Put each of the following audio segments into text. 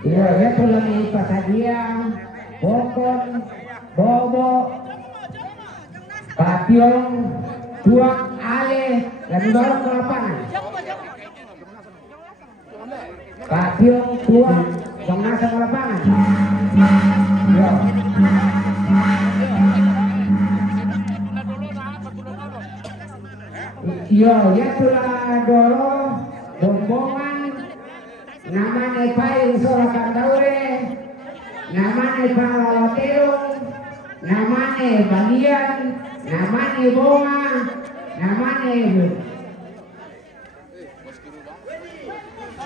Iya, ya tulungi Pasadiang, Bokon, Bobo, Pationg, Tuang, Ale, dan dorong ke lapangan. Pationg, Tuang, Dongnasa ke lapangan. Yo. Yo, ya tulah doro, bombongan, namanya Pai Solakan Daure, namanya Pangalotero, namanya Balian, namanya Bonga, namanya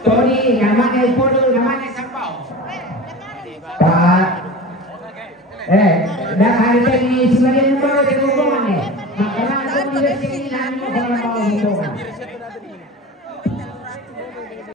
Tony, namanya Podo, namanya Sampau. Pak, dah hari ini sebenarnya mau di bombongan Makanya aku milih sini nanti mau bombongan.